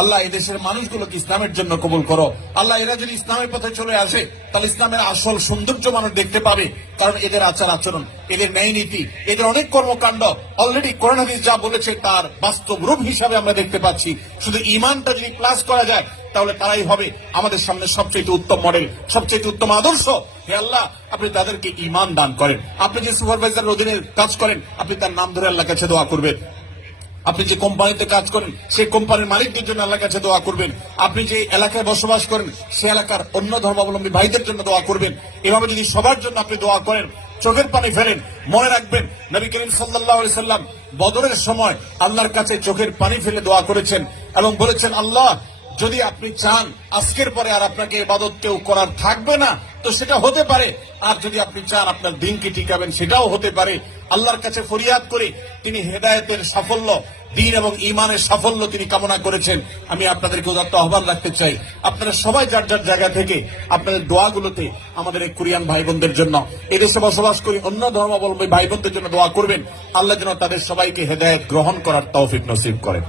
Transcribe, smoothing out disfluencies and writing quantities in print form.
আল্লাহ এদেশের মানুষগুলোকে ইসলামের জন্য কবুল করো। আল্লাহ এরা যদি ইসলামের পথে চলে আসে তাহলে ইসলামের আসল সৌন্দর্য মানুষ দেখতে পাবে, কারণ এদের আচার আচরণ, এদের ন্যায় নীতি, এদের অনেক কর্মকাণ্ড অলরেডি কোরআন হাদিস যা বলেছে তার বাস্তব রূপ হিসাবে আমরা দেখতে পাচ্ছি। শুধু ইমানটা যদি প্লাস করা যায় তাহলে তারাই হবে আমাদের সামনে সবচেয়ে উত্তম মডেল, সবচেয়ে উত্তম আদর্শ। হে আল্লাহ, আপনি তাদেরকে ইমান দান করেন। আপনি যে সুপারভাইজার অধীনে কাজ করেন আপনি তার নাম ধরে আল্লাহর কাছে দোয়া করবেন। আপনি যে কোম্পানিতে কাজ করেন সেই কোম্পানির মালিকদের জন্য আল্লাহর কাছে দোয়া করবেন। আপনি যে এলাকায় বসবাস করেন সে এলাকার অন্য ধর্মাবলম্বী ভাইদের জন্য দোয়া করবেন। এভাবে যদি সবার জন্য আপনি দোয়া করেন, চোখের পানি ফেলেন, মনে রাখবেন নবী করিম সাল্লাল্লাহু আলাইহি সাল্লাম বদরের সময় আল্লাহর কাছে চোখের পানি ফেলে দোয়া করেছেন এবং বলেছেন, আল্লাহ যদি আপনি চান আজকের পরে আর আপনাকে ইবাদত কেউ করার থাকবে না তো সেটা হতে পারে, আর যদি আপনি চান আপনার দিনকে টিকাবেন সেটাও হতে পারে। আল্লাহর কাছে ফরিয়াদ করে তিনি হেদায়েতের সাফল্য, দ্বীন এবং ঈমানের সাফল্য তিনি কামনা করেছেন। আমি আপনাদেরকে উদাত্ত আহ্বান রাখতে চাই, আপনারা সবাই যার যার জায়গা থেকে আপনাদের দোয়াগুলোতে আমাদের এই কোরিয়ান ভাই বোনদের জন্য, এদেশে বসবাস করি অন্য ধর্মাবলম্বী ভাই বোনদের জন্য দোয়া করবেন। আল্লাহ যেন তাদের সবাইকে হেদায়েত গ্রহণ করার তৌফিক নসিব করেন।